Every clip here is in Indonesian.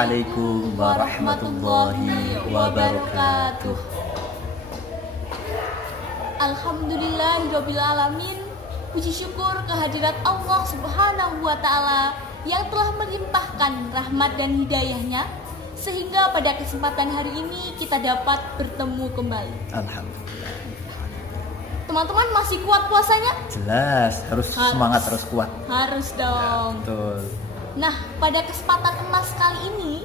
Assalamualaikum warahmatullahi wabarakatuh. Alhamdulillahirrabbilalamin. Puji syukur kehadirat Allah Subhanahu wa Ta'ala yang telah melimpahkan rahmat dan hidayahnya, sehingga pada kesempatan hari ini kita dapat bertemu kembali. Alhamdulillah. Teman-teman masih kuat puasanya? Jelas, harus semangat, harus kuat. Harus dong. Betul. Nah, pada kesempatan emas kali ini,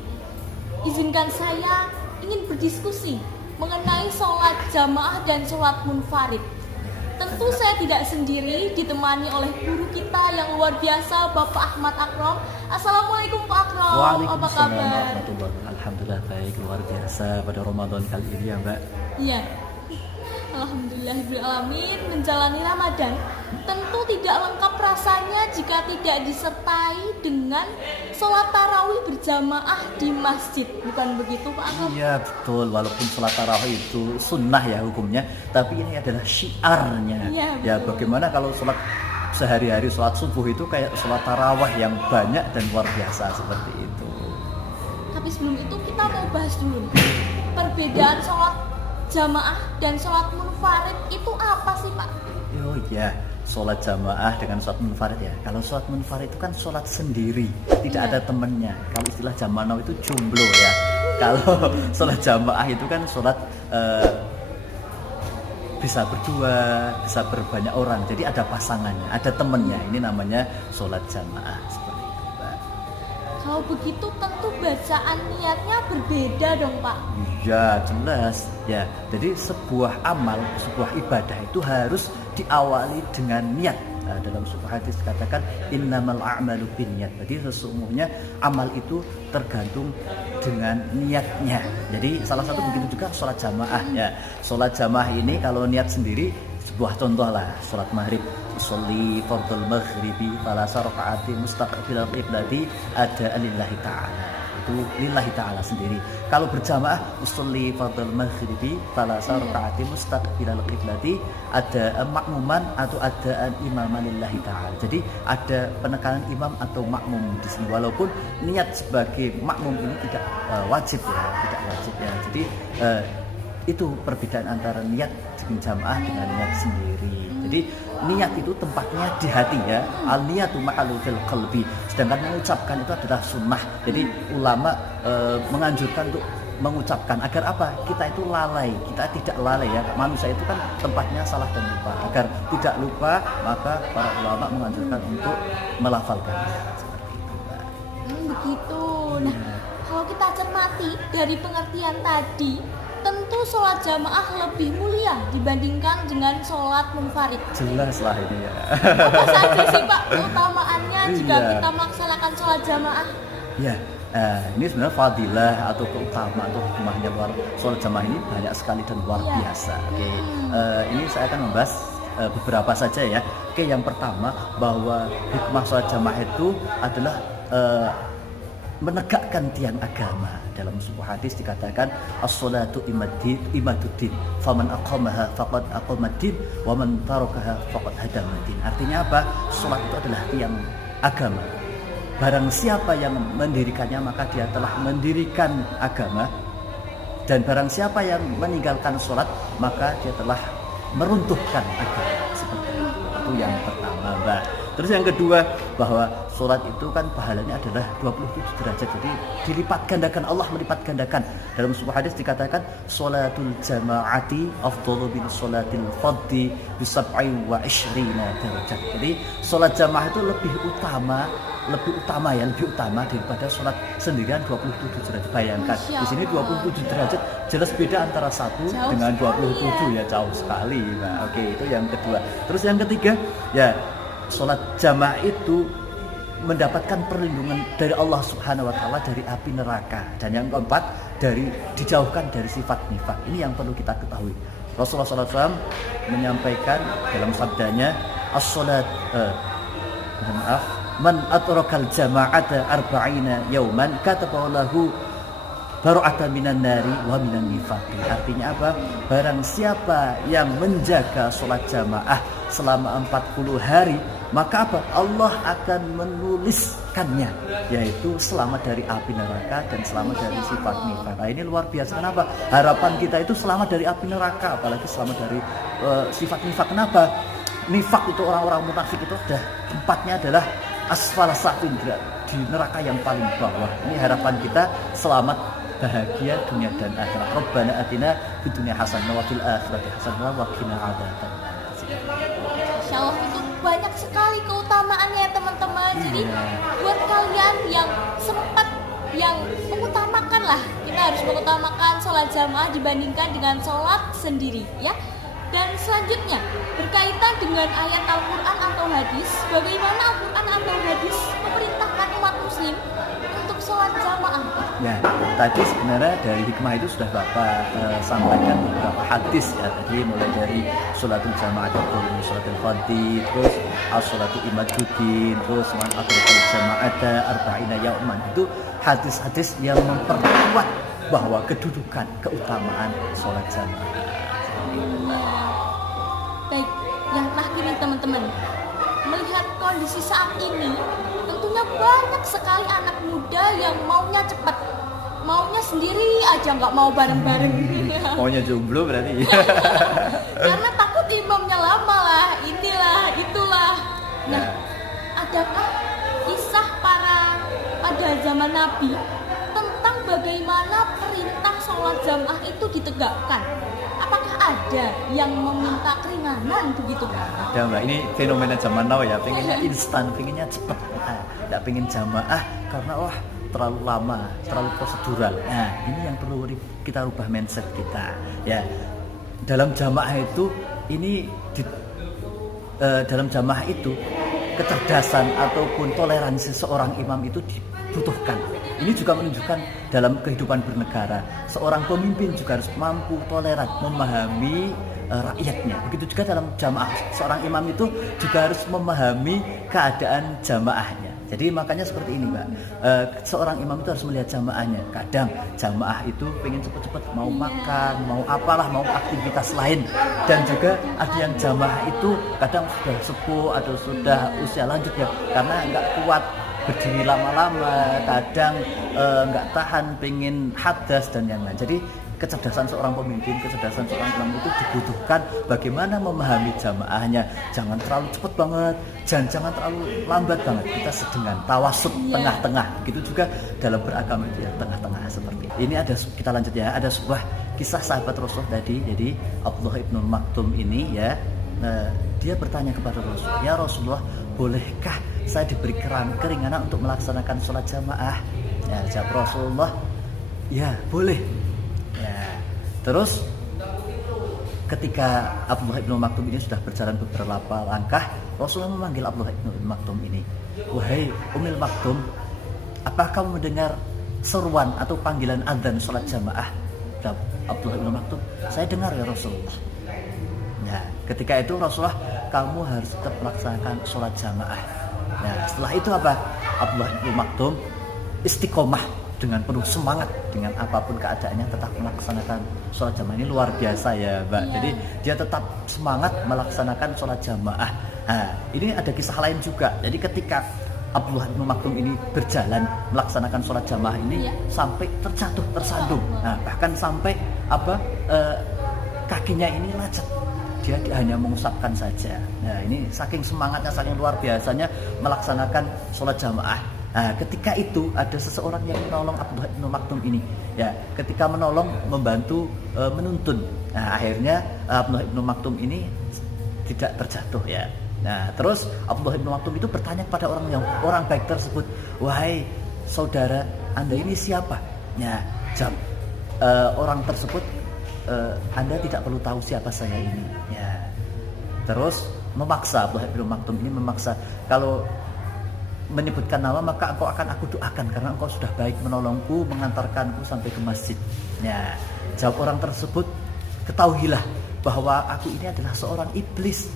izinkan saya ingin berdiskusi mengenai sholat jamaah dan sholat munfarid. Tentu saya tidak sendiri, ditemani oleh guru kita yang luar biasa, Bapak Ahmad Akrom. Assalamualaikum Pak Akrom, apa kabar? Waalaikumsalam. Alhamdulillah baik, luar biasa pada Ramadan kali ini ya Mbak. Iya, alhamdulillahirrahmanirrahim. Menjalani Ramadan tentu tidak lengkap rasanya jika tidak disertai dengan sholat tarawih berjamaah di masjid, bukan begitu Pak Akrom? Iya betul, walaupun sholat tarawih itu sunnah ya hukumnya, tapi ini adalah syiarnya. Iya, Ya bagaimana kalau sholat sehari-hari, sholat subuh itu kayak sholat tarawih yang banyak dan luar biasa seperti itu. Tapi sebelum itu kita mau bahas dulu perbedaan sholat jamaah dan sholat munfarid itu apa sih Pak? Oh iya, sholat jamaah dengan sholat munfarid ya. Kalau sholat munfarid itu kan sholat sendiri, tidak ada temennya. Kalau istilah zaman now itu jomblo ya. Kalau sholat jamaah itu kan sholat bisa berdua, bisa berbanyak orang. Jadi ada pasangannya, ada temennya. Ini namanya sholat jamaah seperti itu, Pak. Kalau begitu tentu bacaan niatnya berbeda dong Pak. Ya jelas ya. Jadi sebuah amal, sebuah ibadah itu harus diawali dengan niat. Nah, dalam sebuah hadis dikatakan innamal a'malu binniyat. Jadi sesungguhnya amal itu tergantung dengan niatnya. Jadi salah satu begitu juga sholat jamaah ya. Sholat jamaah ini kalau niat sendiri, sebuah contoh lah sholat maghrib. Sholli fardhul maghribi fala raka'ati mustaqbilal qiblati ada lillahi ta'ala. Itu lillahi ta'ala sendiri. Kalau berjamaah usolli fardhul maghribi fala raka'ati mustaqbilal qiblati ada makmuman atau ada imaman lillahi ta'ala. Jadi ada penekanan imam atau makmum di sini, walaupun niat sebagai makmum ini tidak wajib ya, tidak wajib ya. Jadi itu perbedaan antara niat dengan jamaah dengan niat sendiri. Jadi niat itu tempatnya di hati ya. Al-niyatu ma'alu fil qalbi. Sedangkan mengucapkan itu adalah sunnah. Jadi ulama menganjurkan untuk mengucapkan agar apa? Kita itu lalai, kita tidak lalai ya. Manusia itu kan tempatnya salah dan lupa. Agar tidak lupa, maka para ulama menganjurkan untuk melafalkan. Seperti itu, Pak. Begitu. Nah, kalau kita cermati dari pengertian tadi, tentu sholat jamaah lebih mulia dibandingkan dengan sholat munfarid. Jelas lah ini ya. Apa saja sih Pak keutamaannya jika Iya. kita melaksanakan sholat jamaah? Ya, ini sebenarnya fadilah atau keutamaan atau hikmahnya sholat jamaah ini banyak sekali dan luar biasa. Oke, ini saya akan membahas beberapa saja ya. Oke, yang pertama bahwa hikmah sholat jamaah itu adalah menegakkan tiang agama. Dalam sebuah hadis dikatakan as-sholatu imaduddin faman aqamaha faqad aqamaddin wa man tarakaha faqad hadamaddin. Artinya apa? Salat itu adalah tiang agama. Barang siapa yang mendirikannya maka dia telah mendirikan agama, dan barang siapa yang meninggalkan salat maka dia telah meruntuhkan agama. Seperti itu. Itu yang pertama, Mbak. Terus yang kedua, bahwa sholat itu kan pahalanya adalah 27 derajat. Jadi dilipat gandakan, Allah melipat gandakan. Dalam sebuah hadis dikatakan sholatul jama'ati afdalu min sholatil fadhi bi 27 derajat. Jadi sholat jamaah itu lebih utama daripada sholat sendirian 27 derajat. Bayangkan di sini 27 derajat, jelas beda antara satu dengan 27 ya, jauh sekali. Nah, oke, itu yang kedua. Terus yang ketiga, ya sholat jamaah itu mendapatkan perlindungan dari Allah Subhanahu wa Ta'ala dari api neraka. Dan yang keempat, dari dijauhkan dari sifat nifaq. Ini yang perlu kita ketahui. Rasulullah SAW menyampaikan dalam sabdanya, man atrakal jama'ata arba'ina yauman kataballahu bara'atan minan nari wa minan nifaq. Artinya apa? Barang siapa yang menjaga sholat jamaah selama 40 hari, maka apa? Allah akan menuliskannya, yaitu selamat dari api neraka dan selamat dari sifat nifak. Nah, ini luar biasa. Kenapa? Harapan kita itu selamat dari api neraka, apalagi selamat dari sifat nifak. Kenapa? Nifak itu orang-orang munafik itu tempatnya adalah asfal safin, di neraka yang paling bawah. Ini harapan kita selamat bahagia dunia dan akhirat. Rabbana atina fid dunya hasanah wa fil akhirati hasanah wa qina adzabannar. Masya Allah, itu banyak sekali keutamaannya ya teman-teman. Jadi buat kalian yang sempat yang mengutamakan lah, kita harus mengutamakan sholat jamaah dibandingkan dengan sholat sendiri ya. Dan selanjutnya berkaitan dengan ayat Al-Quran atau hadis, bagaimana Al-Quran atau hadis memerintahkan umat muslim untuk sholat jamaah? Ya, tadi sebenarnya dari hikmah itu sudah Bapak sampaikan beberapa hadis ya. Tadi mulai dari sholatul jamaah atau sholatul fardhi, terus as-sholatul imaduddin, terus man adrakal jama'ata arba'ina yauman. Itu hadis-hadis yang memperkuat bahwa kedudukan, keutamaan sholat jamaah. Baik, yang terakhir nih teman-teman, melihat kondisi saat ini, tentunya banyak sekali anak muda yang maunya cepat, maunya sendiri aja, nggak mau bareng-bareng. Maunya jomblo berarti. Karena takut imamnya lama lah, inilah, itulah. Nah, adakah kisah pada zaman Nabi tentang bagaimana perintah sholat jamaah itu ditegakkan? Apakah ada yang meminta keringanan begitu? Ada Mbak, ini fenomena zaman now ya, pengennya instan, pengennya cepat, nggak pengen jamaah karena wah terlalu lama, terlalu prosedural. Nah, ini yang perlu kita rubah mindset kita ya. Dalam jamaah itu dalam jamaah itu kecerdasan ataupun toleransi seorang imam itu dibutuhkan. Ini juga menunjukkan dalam kehidupan bernegara, seorang pemimpin juga harus mampu toleran, memahami rakyatnya. Begitu juga dalam jamaah, seorang imam itu juga harus memahami keadaan jamaahnya. Jadi makanya seperti ini Mbak, seorang imam itu harus melihat jamaahnya. Kadang jamaah itu pengen cepet-cepet mau makan, mau apalah, mau aktivitas lain. Dan juga ada yang jamaah itu kadang sudah sepuh atau sudah usia lanjut ya, karena nggak kuat berdiri lama-lama, kadang nggak tahan, pengen hadas dan yang lain. Jadi kecerdasan seorang pemimpin, kecerdasan seorang imam itu dibutuhkan bagaimana memahami jamaahnya. Jangan terlalu cepat banget, jangan terlalu lambat banget. Kita sedengan, tawasud, tengah-tengah. Begitu juga dalam beragama itu ya, tengah-tengah seperti ini. Ada, kita lanjut ya. Ada sebuah kisah sahabat Rasulullah tadi. Jadi Abdullah ibn Maktum ini ya, dia bertanya kepada Rasulullah, ya Rasulullah, bolehkah saya diberi keringanan untuk melaksanakan sholat jamaah? Ya, jawab Rasulullah, ya boleh. Ya, terus ketika Abdullah ibn Maktum ini sudah berjalan beberapa langkah, Rasulullah memanggil Abdullah ibn Maktum ini, wahai Ummul Maktum, apakah kamu mendengar seruan atau panggilan adzan sholat jamaah? Jawab Abdullah ibn Maktum, saya dengar ya Rasulullah. Ya, ketika itu Rasulullah, kamu harus tetap melaksanakan sholat jamaah. Nah, setelah itu apa? Abdullah ibn Maktum istiqomah dengan penuh semangat, dengan apapun keadaannya tetap melaksanakan sholat jamaah. Ini luar biasa ya Mbak. Jadi dia tetap semangat melaksanakan sholat jamaah. Nah, ini ada kisah lain juga. Jadi ketika Abdullah bin Maktum ini berjalan melaksanakan sholat jamaah ini sampai terjatuh, tersandung. Nah, bahkan sampai kakinya ini lecet. Dia hanya mengusapkan saja. Nah, ini saking semangatnya, saking luar biasanya melaksanakan sholat jamaah. Nah, ketika itu ada seseorang yang menolong Abdullah bin Maktum ini. Ya, ketika menolong, membantu, menuntun. Nah, akhirnya Abdullah bin Maktum ini tidak terjatuh ya. Nah, terus Abdullah bin Maktum itu bertanya kepada orang baik tersebut, wahai saudara, Anda ini siapa? Ya, jawab orang tersebut, Anda tidak perlu tahu siapa saya ini. Ya. Terus memaksa, Abdullah bin Maktum ini memaksa, kalau menyebutkan nama maka engkau akan aku doakan karena engkau sudah baik menolongku, mengantarkanku sampai ke masjid. Ya. Jawab orang tersebut, ketahuilah bahwa aku ini adalah seorang iblis.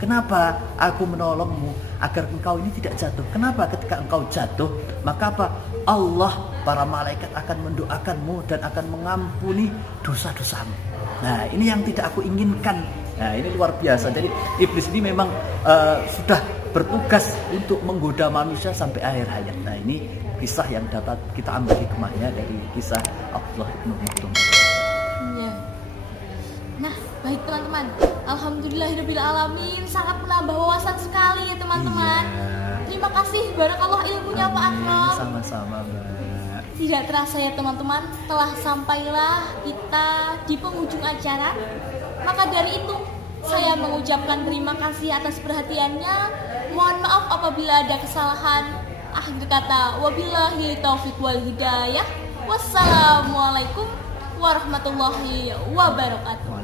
Kenapa aku menolongmu? Agar engkau ini tidak jatuh. Kenapa ketika engkau jatuh, maka apa? Allah, para malaikat akan mendoakanmu dan akan mengampuni dosa-dosamu. Nah, ini yang tidak aku inginkan Nah ini luar biasa. Jadi iblis ini memang sudah bertugas untuk menggoda manusia sampai akhir hayat. Nah ini kisah yang dapat kita ambil hikmahnya dari kisah Abdullah bin Maktum. Ya. Nah, baik teman-teman. Alhamdulillahirrahmanirrahim, sangat menambah wawasan sekali ya teman-teman. Iya. Terima kasih, barakallah ilmunya Pak Akram. Sama-sama Mbak. Tidak terasa ya teman-teman, telah sampailah kita di penghujung acara. Maka dari itu, saya mengucapkan terima kasih atas perhatiannya. Mohon maaf apabila ada kesalahan. Akhir kata, wabillahi taufiq wal hidayah. Wassalamualaikum warahmatullahi wabarakatuh.